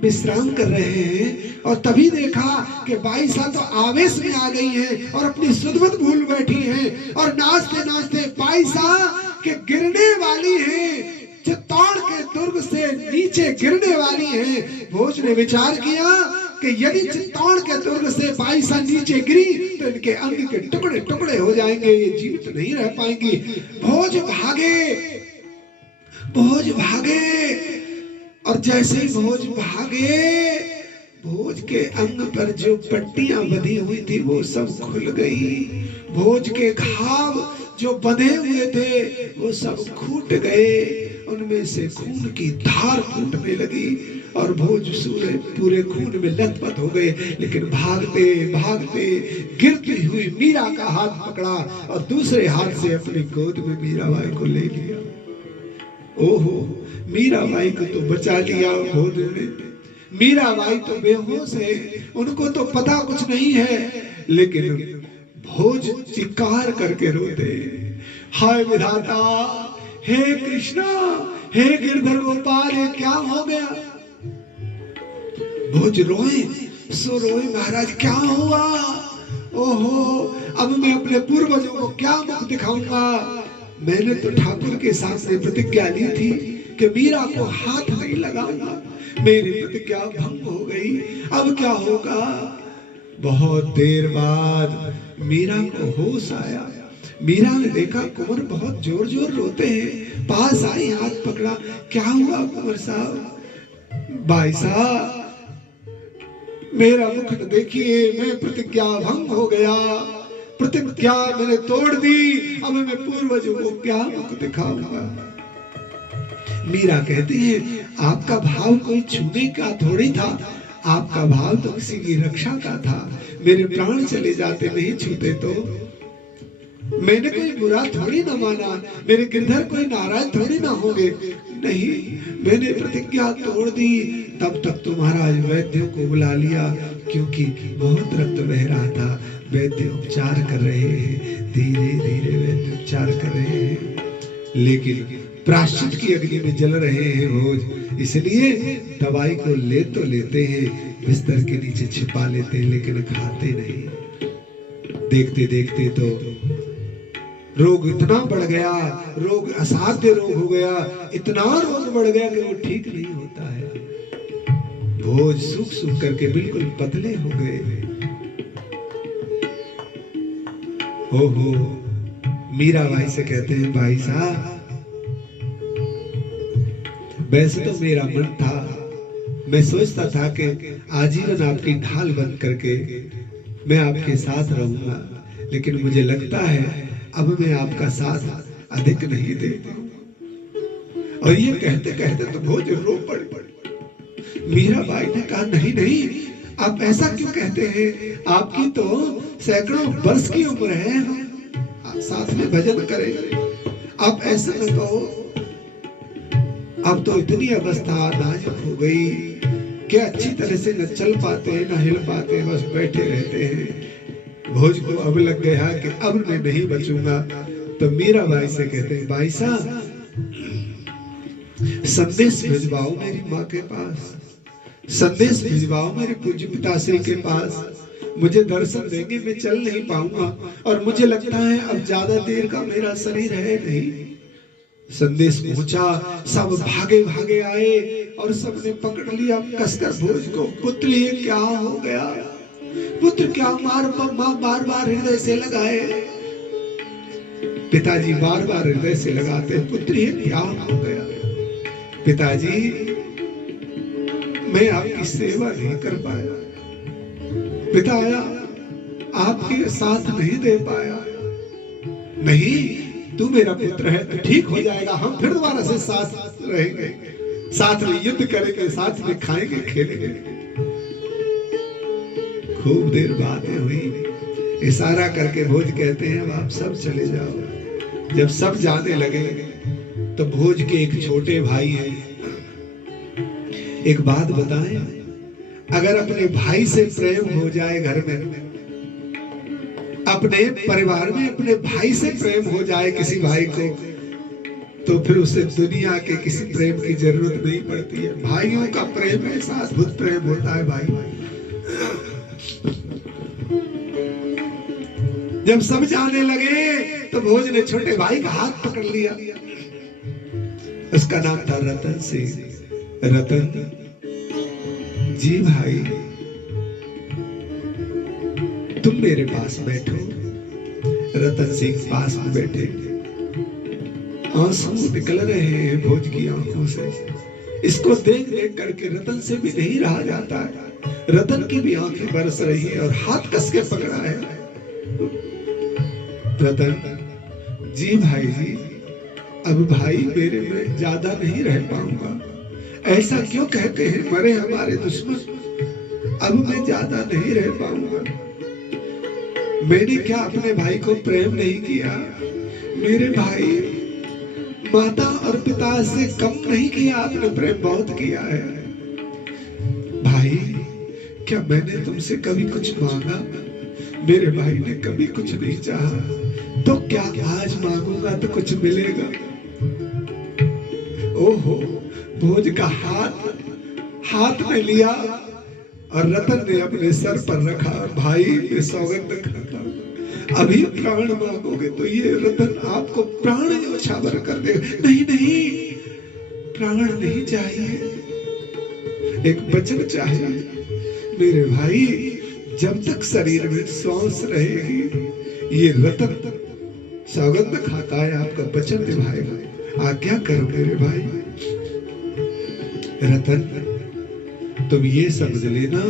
विश्राम कर रहे हैं और तभी देखा कि बाई साल तो आवेश में आ गई हैं और अपनी सुधमत भूल बैठी हैं और नाचते नाचते बाई साल के गिरने वाली हैं, चित्तौड़ के दुर्ग से नीचे गिरने वाली हैं। भोज ने विचार किया कि यदि चित्तौड़ के दुर्ग से बाई साल नीचे गिरी तो इनके अंग के टुकड़े टुकड़े हो जाएंगे, ये जीवित नहीं रह पाएंगी। भोज भागे, भोज भागे और जैसे ही भोज भागे, भोज के अंग पर जो पट्टियां बंधी हुई थी वो सब खुल गई। भोज के घाव जो बंधे हुए थे वो सब फूट गए, उनमें से खून की धार फूटने लगी और भोज पूरे खून में लथपथ हो गए। लेकिन भागते भागते गिरती हुई मीरा का हाथ पकड़ा और दूसरे हाथ से अपनी गोद में मीराबाई को ले लिया। ओहो, मीराबाई को तो बचा लिया भोज ने। मीराबाई तो बेहोश है, उनको तो पता कुछ नहीं है, लेकिन भोज चिकार करके रोते, हाय विधाता, हे कृष्णा, हे गिरधर गोपाल, ये क्या हो गया। भोज रोए सो रोए, महाराज क्या हुआ। ओहो, अब मैं अपने पूर्वजों को क्या मुख दिखाऊंगा। मैंने तो ठाकुर के सामने प्रतिज्ञा ली थी कि मीरा को हाथ नहीं लगाऊंगा, मेरी प्रतिज्ञा भंग हो गई, अब क्या होगा। बहुत देर बाद मीरा को होश आया। मीरा ने देखा कुंवर बहुत जोर जोर रोते हैं। पास आई, हाथ पकड़ा। क्या हुआ कुंवर साहब? भाई साहब, मेरा मुख न देखिए, मैं प्रतिज्ञा भंग हो गया, प्रतिज्ञा मैंने तोड़ दी, अब मैं पूर्वजों को क्या मुख दिखाऊंगा। मीरा कहती है, आपका भाव कोई छूने का थोड़ी था, आपका भाव तो किसी की रक्षा का था। मेरे प्राण चले जाते नहीं छूते तो। मैंने कोई बुरा थोड़ी ना माना, मेरे गिरधर कोई नाराज थोड़ी ना होंगे। नहीं, मैंने प्रतिज्ञा तोड़ दी। तब तक तो महाराज वैद्यों को बुला लिया, क्योंकि बहुत रक्त बह रहा था। वैद्य उपचार कर रहे हैं, धीरे धीरे वैद्य उपचार कर रहे हैं, लेकिन प्राश्चित की अग्नि में जल रहे हैं भोज। इसलिए दवाई को ले तो लेते हैं, बिस्तर के नीचे छिपा लेते हैं, लेकिन खाते नहीं। देखते देखते तो रोग इतना बढ़ गया, रोग असाध्य रोग हो गया, इतना रोग बढ़ गया कि वो ठीक नहीं होता है। भोज सूख सूख करके बिल्कुल पतले हो गए। हो मीरा बाई से कहते हैं, भाई साहब, वैसे तो मेरा मन था, मैं सोचता था कि आजीवन आपकी ढाल बन करके मैं आपके साथ रहूंगा, लेकिन मुझे लगता है अब मैं आपका साथ अधिक नहीं दे पाऊंगा। और ये कहते कहते तो भोज रो पड़ी। मीराबाई ने कहा, नहीं नहीं, आप ऐसा क्यों कहते हैं? आपकी तो सैकड़ों वर्ष की उम्र है, हम साथ में भजन करेंगे, आप ऐसा न कहो। अब तो इतनी अवस्था नाजुक हो गई कि अच्छी तरह से न चल पाते न हिल पाते, बस बैठे रहते हैं। भोज को अब लग गया कि अब मैं नहीं बचूंगा। तो मीराबाई से कहते हैं, भाई साहब, संदेश भिजवाओ मेरी माँ के पास, संदेश भिजवाओ मेरे पूज्य पिताश्री के पास। मुझे दर्शन देंगे, मैं चल नहीं पाऊंगा, और मुझे लगता है अब ज्यादा देर का मेरा शरीर है नहीं। संदेश पहुंचा, सब भागे भागे आए और सबने पकड़ लिया कसकर भोज को। पुत्र, ये क्या हो गया? पुत्र क्या? माँ बार बार हृदय से लगाए, पिताजी बार बार हृदय से लगाते, पुत्र ये क्या हो गया? पिताजी, मैं आपकी सेवा नहीं कर पाया, पिता आपके साथ नहीं दे पाया। नहीं, तू मेरा पुत्र है तो ठीक हो जाएगा, हम फिर दोबारा से साथ रहेंगे, साथ में युद्ध करेंगे, साथ में खाएंगे खेलेंगे। खूब देर बातें हुई, इशारा करके भोज कहते हैं, अब आप सब चले जाओ। जब सब जाने लगे तो भोज के एक छोटे भाई हैं। एक बात बताएं, अगर अपने भाई से प्रेम हो जाए घर में, अपने परिवार में अपने भाई से प्रेम हो जाए किसी भाई को, तो फिर उसे दुनिया के किसी प्रेम की जरूरत नहीं पड़ती है। भाइयों का प्रेम ऐसा अद्भुत प्रेम होता है भाई। जब सब जाने लगे तो भोज ने छोटे भाई का हाथ पकड़ लिया। उसका नाम था रतन सिंह। रतन जी भाई, तुम मेरे पास बैठो। रतन सिंह पास में बैठे, आंसू निकल रहे हैं भोज की आंखों से। इसको देख देख करके रतन से भी नहीं रहा जाता है। रतन की भी आंखें बरस रही है और हाथ कस के पकड़ा है। रतन जी भाई जी, अब भाई मेरे में ज्यादा नहीं रह पाऊंगा। ऐसा क्यों कहते हैं, मरे हमारे दुश्मन, अब मैं ज्यादा नहीं रह पाऊंगा। मैंने क्या अपने भाई को प्रेम नहीं किया? मेरे भाई माता और पिता से कम नहीं किया, आपने प्रेम बहुत किया है। भाई, क्या मैंने तुमसे कभी कुछ मांगा? मेरे भाई ने कभी कुछ नहीं चाहा, तो क्या आज मांगूंगा तो कुछ मिलेगा? ओहो, भोज का हाथ में लिया और रतन ने अपने सर पर रखा। भाई, मैं सौगंध खाता हूं, अभी प्राण मांगोगे तो ये रतन आपको प्राण न्योछावर कर देगा। नहीं नहीं, प्राण नहीं चाहिए, एक वचन चाहिए। मेरे भाई, जब तक शरीर में श्वास रहेगी ये रतन सौगंध खाता है, आपका वचन निभाएगा। आज्ञा करो मेरे भाई। रतन तुम ये समझ लेना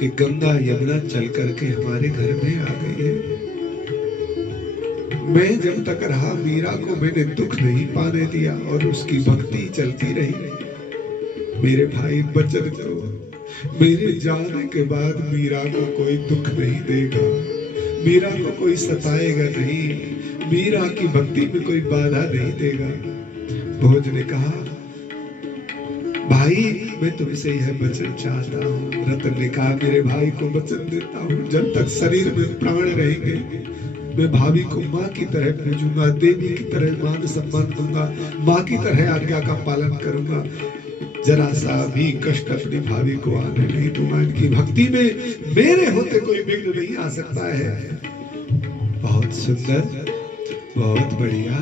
कि गंगा यमुना चल करके हमारे घर में आ गई है। मैं जब तक रहा मीरा को मैंने दुख नहीं पाने दिया और उसकी भक्ति चलती रही। मेरे भाई वचन करो, मेरे जाने के बाद मीरा को कोई दुख नहीं देगा, मीरा को कोई सताएगा नहीं, मीरा की भक्ति में कोई बाधा नहीं देगा। भोज ने कहा भाई मैं तुमसे यह वचन चाहता हूँ। रतन ने कहा मेरे भाई को वचन देता हूँ, जब तक शरीर में प्राण रहेंगे मैं भाभी को माँ की तरह पूजूंगा, देवी की तरह मान सम्मान दूंगा, माँ की तरह आज्ञा का पालन करूंगा। जरा सा भी कष्ट अपनी भाभी को आने नहीं दूंगा। इनकी भक्ति में मेरे होते कोई विघ्न नहीं आ सकता है। बहुत सुंदर, बहुत बढ़िया।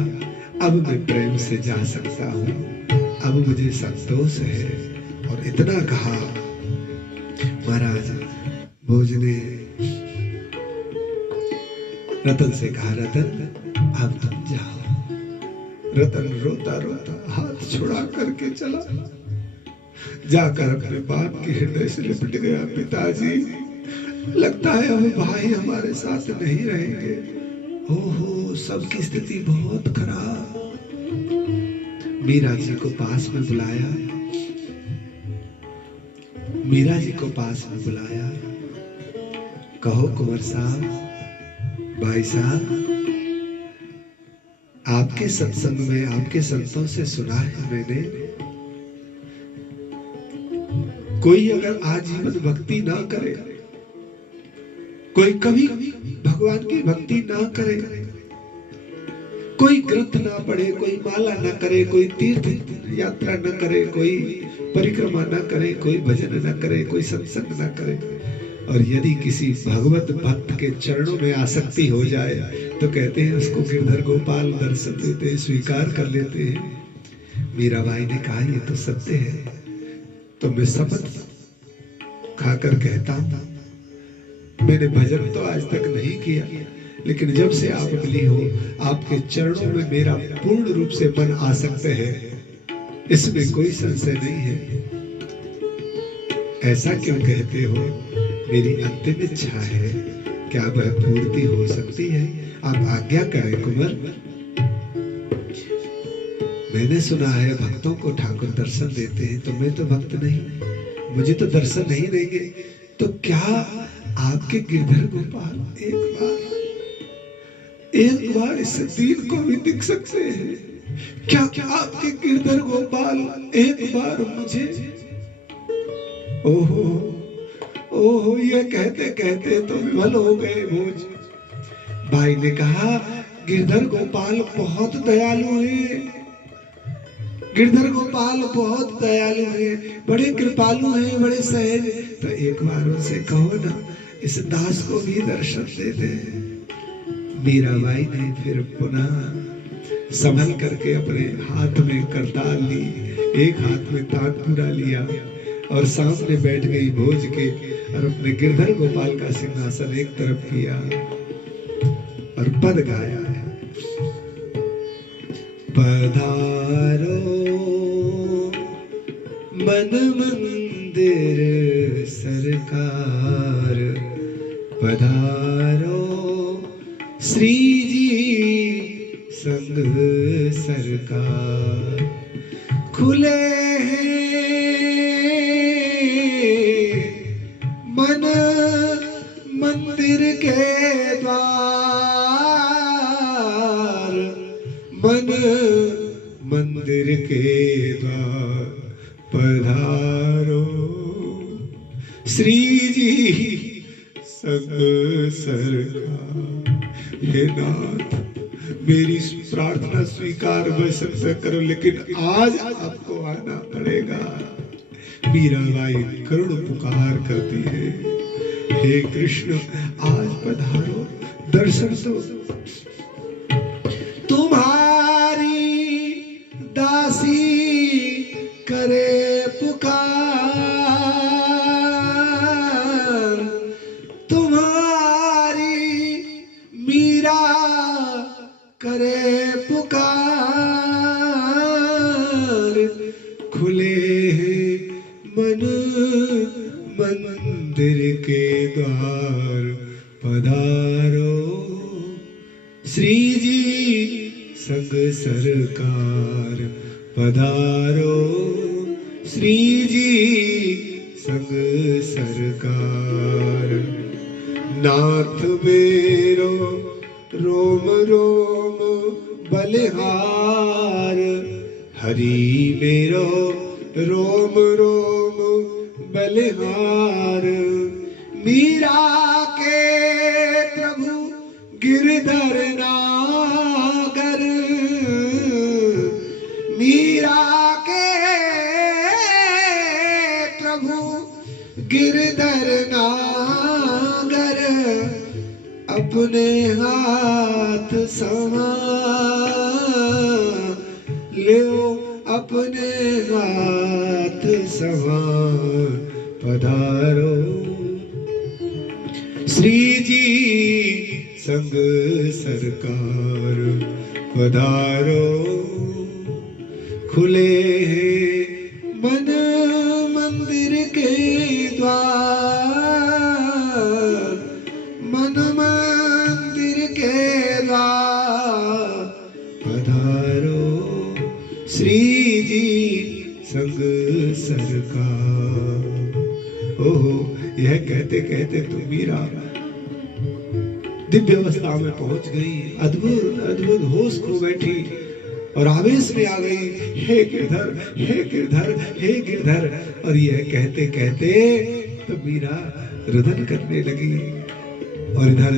अब मैं प्रेम से जा सकता हूँ, अब मुझे संतोष है। और इतना कहा महाराज भोज ने रतन से कहा रतन अब तुम जाओ। रतन रोता रोता हाथ छुड़ा करके चला, जाकर अपने बाप के हृदय से लिपट गया। पिताजी लगता है अब भाई हमारे साथ नहीं रहेंगे। ओहो सबकी स्थिति बहुत खराब। मीरा जी को पास में बुलाया, मीरा जी को पास में बुलाया। कहो कुंवर साहब, भाई साहब, आपके सत्संग में आपके संतों से सुना है मैंने, कोई अगर आजीवन भक्ति ना करे, कोई कभी भगवान की भक्ति ना करे, कोई ग्रंथ ना पढ़े, कोई माला ना करे, कोई तीर्थ यात्रा ना करे, कोई परिक्रमा ना करे, कोई भजन ना करे, कोई सत्संग ना करे, और यदि किसी भगवत भक्त के चरणों में आसक्ति हो जाए तो कहते हैं उसको गिरधर गोपाल दर्शन देते हैं, स्वीकार कर लेते हैं। मीराबाई ने कहा ये तो सत्य है। तो मैं शपथ खाकर कहता हूं मैंने भजन तो आज तक नहीं किया, लेकिन जब से आप मिली हो आपके चरणों में मेरा पूर्ण रूप से मन आसक्त है, इसमें कोई संशय नहीं है। ऐसा क्यों कहते हो? मेरी अंतिम इच्छा है, क्या वह पूर्ति हो सकती है? आप आज्ञा करें कुंवर। मैंने सुना है भक्तों को ठाकुर दर्शन देते हैं, तो मैं तो भक्त नहीं, मुझे तो दर्शन नहीं देंगे, तो क्या आपके गिरधर गोपाल एक बार इस दीन को भी दिख सकते हैं? क्या क्या आपके गिरधर गोपाल एक बार मुझे? ओहो ओहो, ये कहते कहते तो विवल हो गए भोज। भाई ने कहा गिरधर गोपाल बहुत दयालु है, गिरधर गोपाल बहुत दयालु है, बड़े कृपालु हैं, बड़े सहज। तो एक बार उनसे कहो ना इस दास को भी दर्शन दे दे। मीराबाई ने फिर पुनः संभल करके अपने हाथ में करताल ली, एक हाथ में तानपुरा लिया और सामने बैठ गई भोज के, और अपने गिरधर गोपाल का सिंहासन एक तरफ किया और पद गाया है। पधारो मन मंदिर सरकार, पधारो श्री जी संग सरकार। खुले मन मंदिर के द्वार, मन मंदिर के द्वार, पधारो श्री जी संग सरकार। हे नाथ, मेरी प्रार्थना स्वीकार वैसे करो, लेकिन आज आपको आना पड़ेगा। मीराबाई करुण पुकार करती है, हे कृष्ण आज पधारो, दर्शन दो। तुम्हारी दासी करे पुकार, मंदिर के द्वार पधारो, श्री जी संग सरकार पधारो, श्री जी संग सरकार। नाथ मेरो रोम रोम बलिहार, हरि मेरो रोम रोम बलिहार। मीरा के प्रभु गिरधर नागर, मीरा के प्रभु गिरधर नागर, अपने हाथ संभालो, अपने हाथ संभाल पधारो, श्री जी संग सरकार पधारो। खुले हैं मन मंदिर के द्वार, मन मंदिर के द्वार पधारो, श्री जी संग सरकार। ओहो, यह कहते कहते तो मीरा दिव्य अवस्था में पहुंच गई, अद्भुत अद्भुत होश खो बैठी और आवेश में आ गई, हे गिरधर, हे गिरधर, हे गिरधर। और यह कहते कहते तो मीरा रुदन करने लगी। और इधर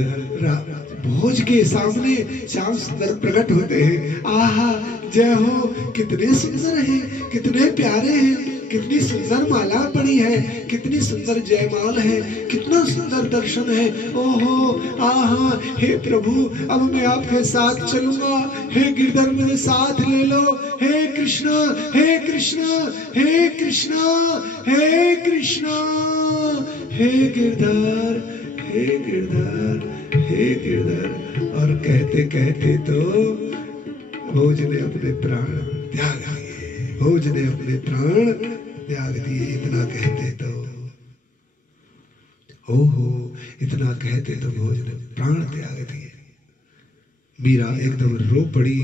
भोज के सामने श्याम सुंदर प्रकट होते हैं। आहा, जय हो, कितने सुंदर हैं, कितने प्यारे हैं, कितनी सुंदर माला पड़ी है, कितनी सुंदर जयमाल है, कितना सुंदर दर्शन है। ओहो, आहा, हे प्रभु, अब मैं आपके साथ चलूंगा, हे गिरधर मुझे साथ ले लो, हे कृष्णा, हे कृष्णा, हे कृष्णा, हे कृष्णा, हे गिरधर, हे गिरधर, हे गिरधर। और कहते कहते तो भोज ने अपने प्राण त्याग दिए, भोज ने अपने प्राण त्याग दिए। इतना कहते तो, ओहो, इतना कहते तो भोज ने प्राण त्याग दिए। मीरा एकदम रो पड़ी।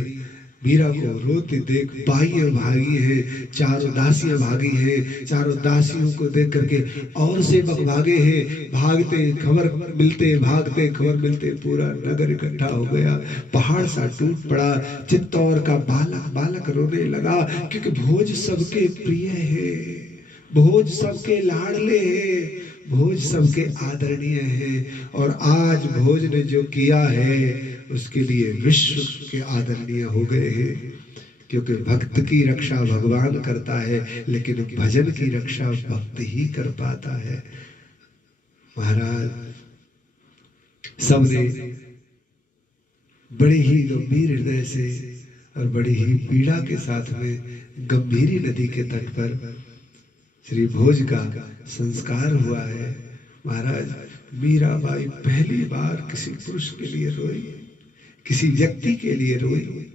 मीरा को रोते देख बाइयां भागी हैं, चारों दासियां भागी हैं, चारों दासियों को देख करके और सेवक भागे हैं। भागते खबर मिलते, भागते खबर मिलते पूरा नगर इकट्ठा हो गया। पहाड़ सा टूट पड़ा। चित्तौर का बालक बालक रोने लगा, क्योंकि भोज सबके प्रिय है, भोज सबके लाडले हैं, भोज सबके आदरणीय है। और आज भोज ने जो किया है उसके लिए विश्व के आदरणीय हो गए हैं, क्योंकि भक्त की रक्षा भगवान करता है, लेकिन भजन की रक्षा भक्त ही कर पाता है। महाराज सबने बड़े ही गंभीर हृदय से और बड़ी ही पीड़ा के साथ में गंभीरी नदी के तट पर श्री भोज का संस्कार हुआ है। महाराज मीराबाई पहली बार किसी पुरुष के लिए रोई, किसी व्यक्ति के लिए रोई।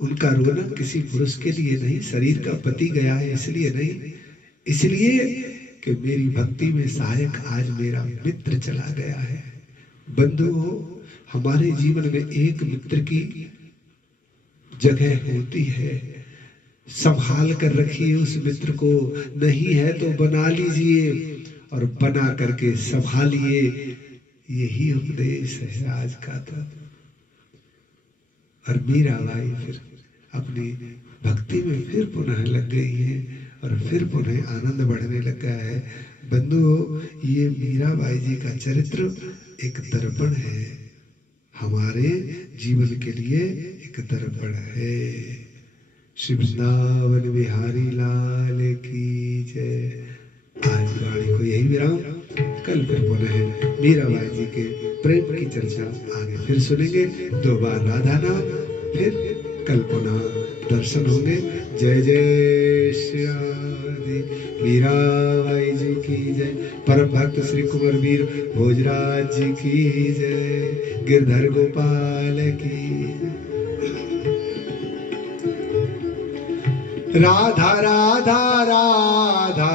उनका रोना किसी पुरुष के लिए नहीं, शरीर का पति गया है इसलिए नहीं, इसलिए कि मेरी भक्ति में सहायक आज मेरा मित्र चला गया है। बंधुओं, हमारे जीवन में एक मित्र की जगह होती है, संभाल कर रखिए उस मित्र को। नहीं है तो बना लीजिए और बना करके संभालिए। यही उपदेश है आज का। तो और मीराबाई फिर अपनी भक्ति में फिर पुनः लग गई है और फिर पुनः आनंद बढ़ने लगा है। बंधुओं, ये मीराबाई जी का चरित्र एक दर्पण है, हमारे जीवन के लिए एक दर्पण है। श्री वृंदावन बिहारी लाल की जय। आज वाणी को यही विराम, कल फिर पुनः मीराबाई जी के प्रेम की चर्चा आगे फिर सुनेंगे। 2 बार राधा नाम, फिर कल पुनः दर्शन होंगे। जय जय श्री राधे। मीराबाई जी की जय। परम भक्त श्री कुंवर वीर भोजराज जी की जय। गिरधर गोपाल की राधा राधा राधा